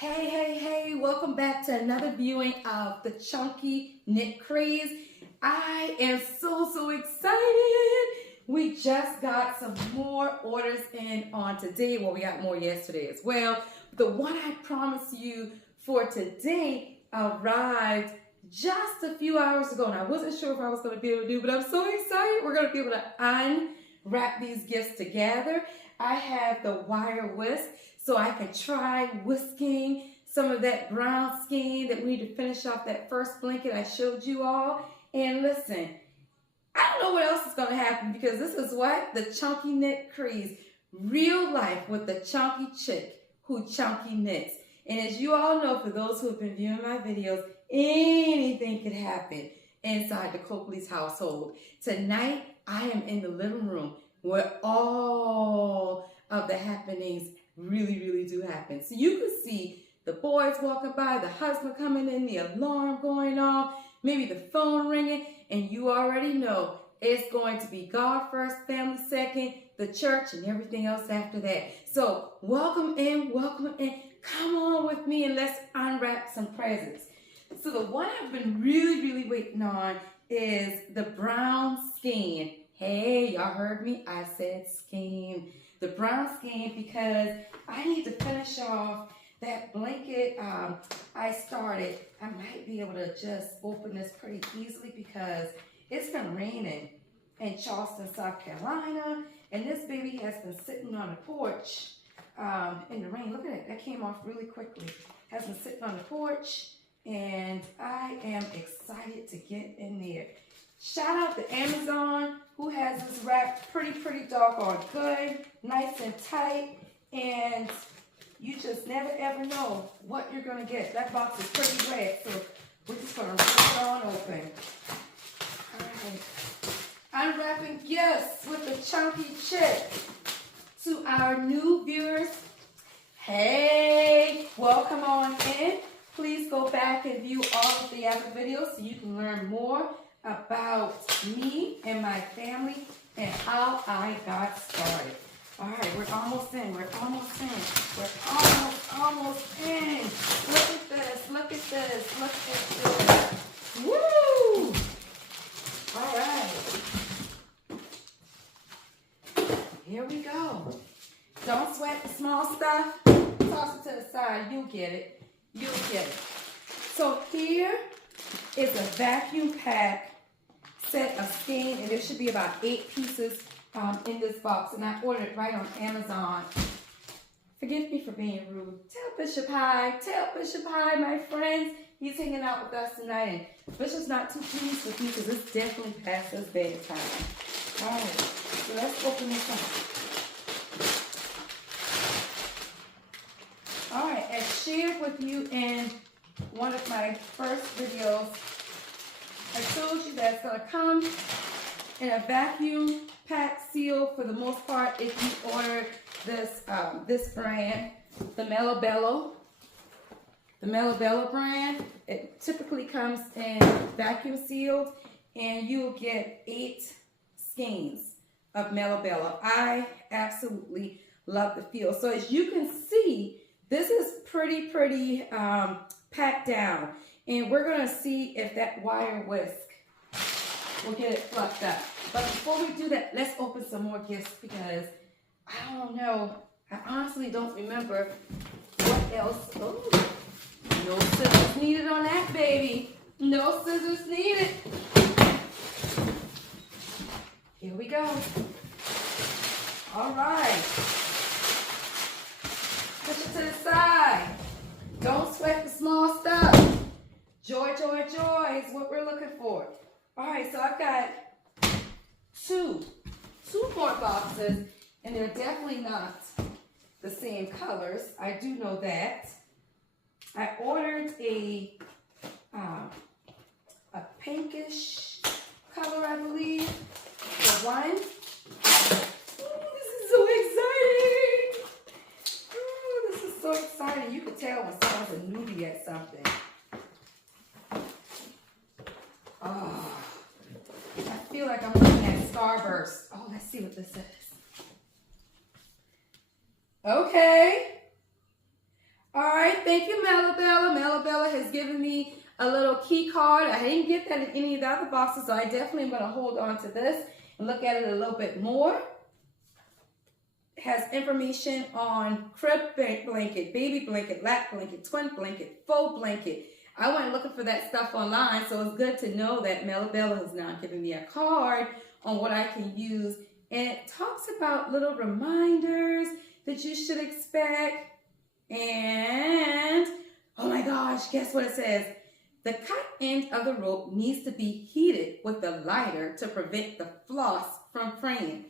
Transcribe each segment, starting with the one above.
Hey, welcome back to another viewing of the Chunky Knit Craze. I am so excited. We just got some more orders in on today. Well, we got more yesterday as well. The one I promised you for today arrived just a few hours ago, and I wasn't sure if I was going to be able to do, but I'm so excited. We're going to be able to unwrap these gifts together. I have the wire whisk, so I can try whisking some of that brown skein that we need to finish off that first blanket I showed you all. And listen, I don't know what else is going to happen because this is what? The Chunky Knit Craze. Real life with the chunky chick who chunky knits. And as you all know, for those who have been viewing my videos, anything could happen inside the Coakley's household. Tonight, I am in the living room where all of the happenings really do happen. So you can see the boys walking by, the husband coming in, the alarm going off, maybe the phone ringing, and you already know it's going to be God first, family second, the church, and everything else after that. So welcome in. Come on with me and let's unwrap some presents. So the one I've been really waiting on is the brown skein. Hey, y'all heard me? I said skein. The brown skein because I need to finish off that blanket I started. I might be able to just open this pretty easily because it's been raining in Charleston, South Carolina, and this baby has been sitting on the porch in the rain. Look at it, that came off really quickly. Has been sitting on the porch, and I am excited to get in there. Shout out to Amazon, who has this wrapped pretty doggone good, nice and tight, and you just never ever know what you're gonna get. That box is pretty red, so we're just gonna rip it on open. All right, unwrapping gifts with the Chunky Chick. To our new viewers, hey, welcome on in. Please go back and view all of the other videos so you can learn more about me and my family and how I got started. All right, we're almost in. We're almost in. Look at this. Woo! All right. Here we go. Don't sweat the small stuff. Toss it to the side. You'll get it. So here is a vacuum pack set of skein, and there should be about 8 pieces in this box, and I ordered it right on Amazon. Forgive me for being rude. Tell Bishop hi, my friends. He's hanging out with us tonight, and Bishop's not too pleased with me because it's definitely past his bedtime. All right, so let's open this up. All right, as shared with you in one of my first videos, I told you that it's going to come in a vacuum pack seal for the most part if you order this this brand, the Mellow Bello. The Mellow Bello brand. It typically comes in vacuum sealed, and you'll get 8 skeins of Mellow Bello. I absolutely love the feel. So as you can see, this is pretty packed down, and we're going to see if that wire whisk will get it fluffed up. But before we do that, let's open some more gifts because I don't know. I honestly don't remember what else. Oh, no scissors needed on that baby. No scissors needed. Here we go. All right. Push it to the side. Don't sweat the small stuff. Joy is what we're looking for. All right, so I've got two more boxes, and they're definitely not the same colors. I do know that. I ordered a pinkish color, I believe, for one. This is so exciting. You can tell when someone's a newbie at something. Oh, I feel like I'm looking at Starburst. Oh, let's see what this is. Okay. All right, thank you, Melabella. Melabella has given me a little key card. I didn't get that in any of the other boxes, so I definitely am going to hold on to this and look at it a little bit more. It has information on crib blanket, baby blanket, lap blanket, twin blanket, faux blanket. I went looking for that stuff online, so it's good to know that Melabella has now given me a card on what I can use. And it talks about little reminders that you should expect. And, oh my gosh, guess what it says? The cut end of the rope needs to be heated with the lighter to prevent the floss from fraying.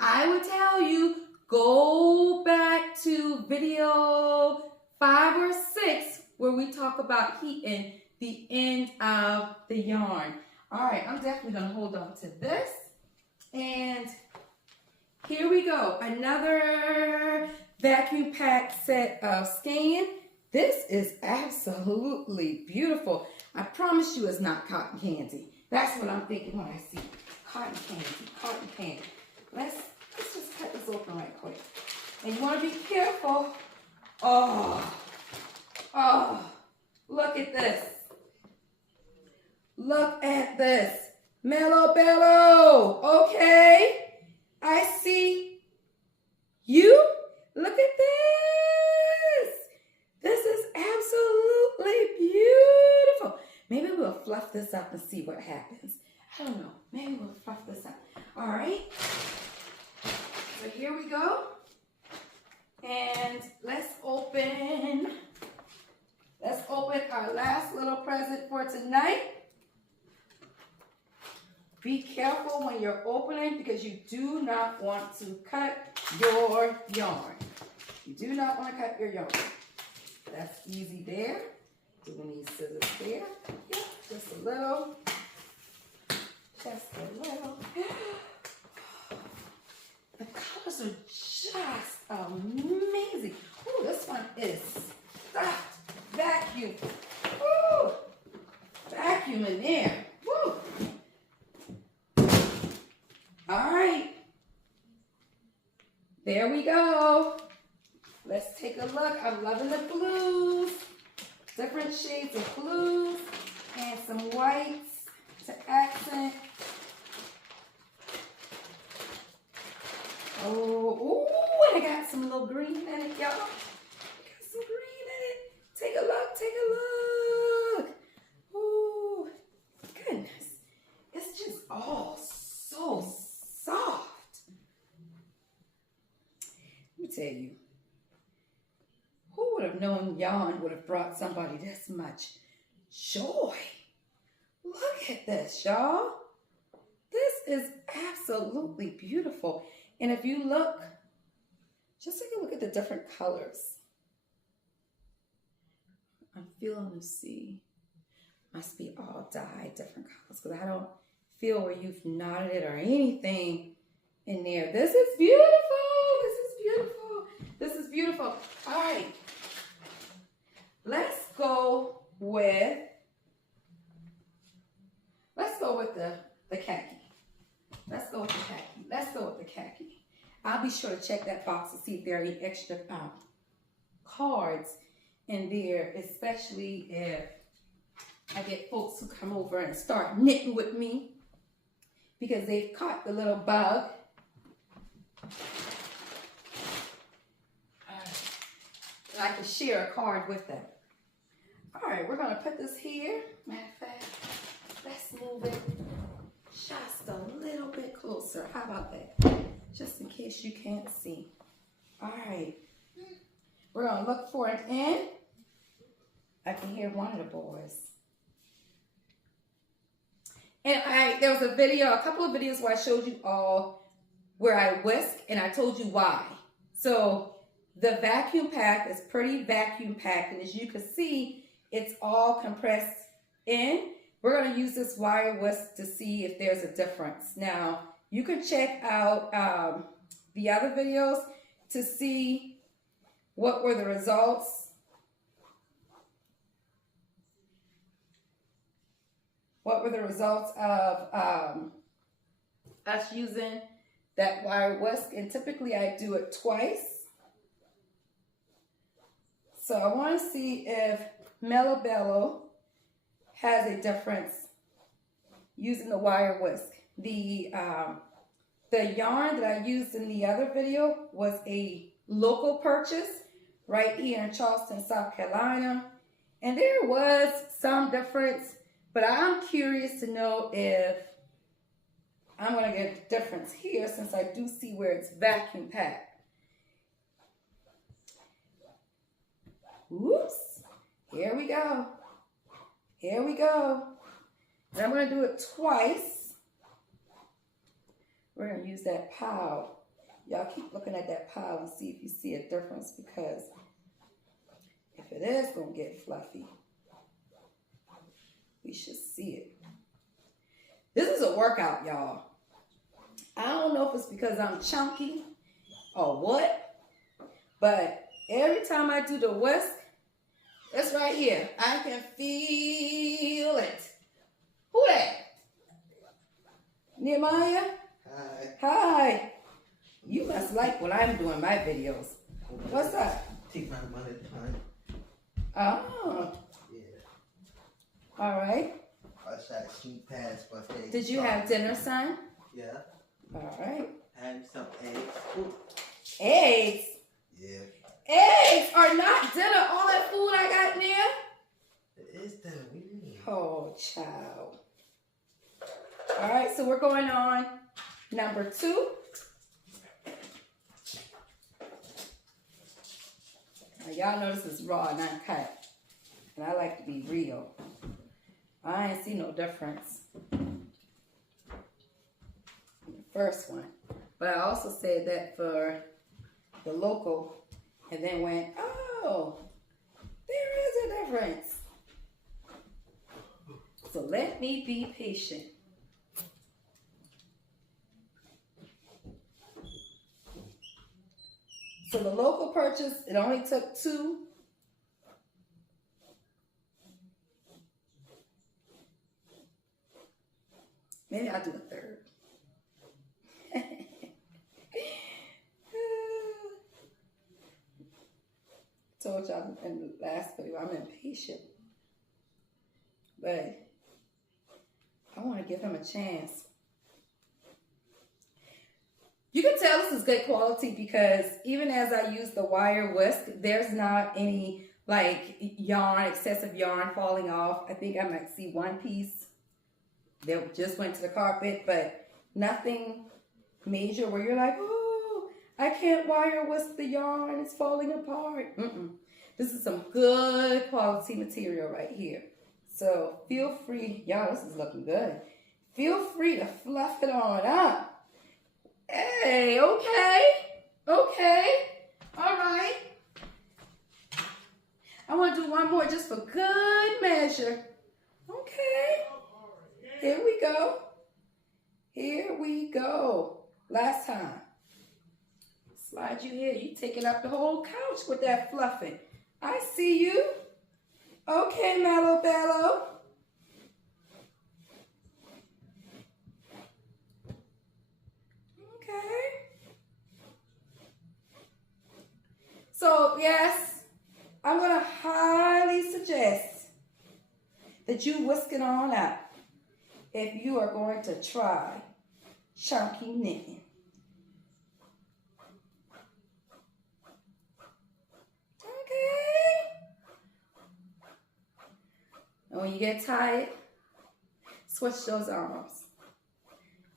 I would tell you, go back to video 5 or 6 where we talk about heating the end of the yarn. All right, I'm definitely going to hold on to this. And here we go. Another vacuum pack set of skein. This is absolutely beautiful. I promise you it's not cotton candy. That's what I'm thinking when I see cotton candy, cotton candy. Let's just cut this open right quick. And you want to be careful. Oh, look at this. Look at this. Melabella. Okay. I see you. Look at this. This is absolutely beautiful. Maybe we'll fluff this up and see what happens. I don't know. Maybe we'll fluff this up. All right. So here we go. And let's open our last little present for tonight. Be careful when you're opening because you do not want to cut your yarn. You do not want to cut your yarn. That's easy there. Doing these scissors there. Yep, just a little. Just a little. The colors are just amazing. Ooh, this one is stuffed. Vacuum. Ooh, vacuum in there. Woo. All right. There we go. Let's take a look. I'm loving the blues. Different shades of blues and some whites to accent. Oh, ooh, and I got some little green in it, y'all. Got some green in it. Take a look, take a look. Ooh, goodness. It's just all so soft. Let me tell you. Who would have known yarn would have brought somebody this much joy? Look at this, y'all. This is absolutely beautiful. And if you look, just take a look at the different colors. I'm feeling to see. Must be all dyed different colors because I don't feel where you've knotted it or anything in there. This is beautiful. This is beautiful. This is beautiful. All right. Let's go with the khaki. Let's go with the khaki. Let's go with the khaki. I'll be sure to check that box to see if there are any extra cards in there, especially if I get folks who come over and start knitting with me because they've caught the little bug. And I can share a card with them. All right, we're going to put this here. Matter of fact, let's move it just a little bit closer. How about that? Just in case you can't see. All right. We're going to look for an N. I can hear one of the boys. And there was a couple of videos where I showed you all where I whisk and I told you why. So the vacuum pack is pretty vacuum packed, and as you can see, it's all compressed in. We're going to use this wire whisk to see if there's a difference. Now, you can check out the other videos to see what were the results. What were the results of us using that wire whisk? And typically I do it twice. So I want to see if Mellow Bello has a difference using the wire whisk. The yarn that I used in the other video was a local purchase right here in Charleston, South Carolina. And there was some difference, but I'm curious to know if I'm going to get a difference here since I do see where it's vacuum packed. Whoops. Here we go. Here we go. And I'm going to do it twice. We're going to use that pile. Y'all keep looking at that pile and see if you see a difference, because if it is going to get fluffy, we should see it. This is a workout, y'all. I don't know if it's because I'm chunky or what, but every time I do the whisk, it's right here. I can feel it. Who that? Nehemiah? Hi. Hi. You must like what I'm doing my videos. What's up? Take my money time. Oh. Yeah. All right. I shot sweet pass buffet. Did you have dinner, son? Yeah. All right. Had some eggs. Ooh. Eggs? Yeah. Eggs are not dinner. All that food I got in there? It is dinner. What do you mean? Oh, child. All right, so we're going on number 2. Now, y'all know this is raw and uncut, and I like to be real. I ain't see no difference in the first one, but I also said that for the local, and then went, oh, there is a difference. So let me be patient. So the local purchase, it only took 2. Maybe I'll do a third. Told y'all in the last video, I'm impatient. But I want to give him a chance. You can tell this is good quality because even as I use the wire whisk, there's not any like yarn, excessive yarn falling off. I think I might see one piece that just went to the carpet, but nothing major where you're like, oh, I can't wire whisk the yarn, it's falling apart. This is some good quality material right here. So feel free, y'all, this is looking good. Feel free to fluff it on up. Hey, okay, all right. I want to do one more just for good measure. Okay, here we go. Last time. Slide you here. You taking up the whole couch with that fluffing. I see you. Okay, Mellow Bello. So, yes, I'm going to highly suggest that you whisk it on up if you are going to try chunky knitting. Okay. And when you get tired, switch those arms.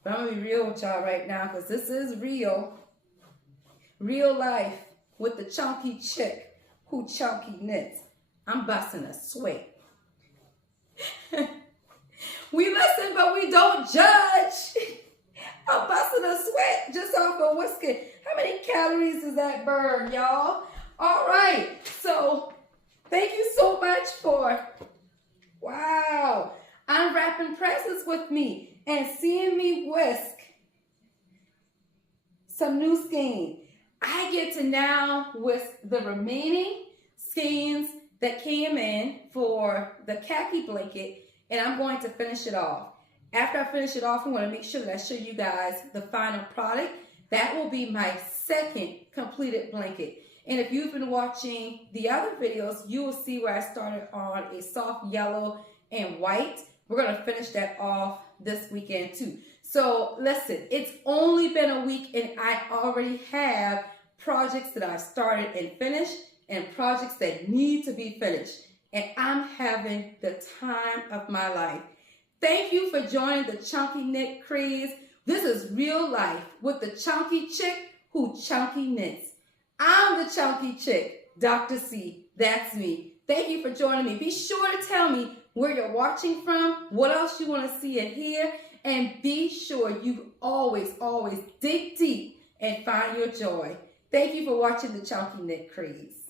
But I'm going to be real with y'all right now because this is real life. With the chunky chick who chunky knits. I'm busting a sweat. We listen, but we don't judge. I'm busting a sweat just off of whisking. How many calories does that burn, y'all? All right. So, thank you so much for, wow, unwrapping presents with me and seeing me whisk some new skein. I get to now whisk the remaining skeins that came in for the khaki blanket, and I'm going to finish it off. After I finish it off, I'm going to make sure that I show you guys the final product. That will be my second completed blanket. And if you've been watching the other videos, you will see where I started on a soft yellow and white. We're going to finish that off this weekend too. So listen, it's only been a week and I already have projects that I've started and finished and projects that need to be finished. And I'm having the time of my life. Thank you for joining the Chunky Knit Craze. This is real life with the chunky chick who chunky knits. I'm the chunky chick, Dr. C. That's me. Thank you for joining me. Be sure to tell me where you're watching from, what else you want to see and hear, and be sure you always dig deep and find your joy. Thank you for watching the Chunky Knit Craze.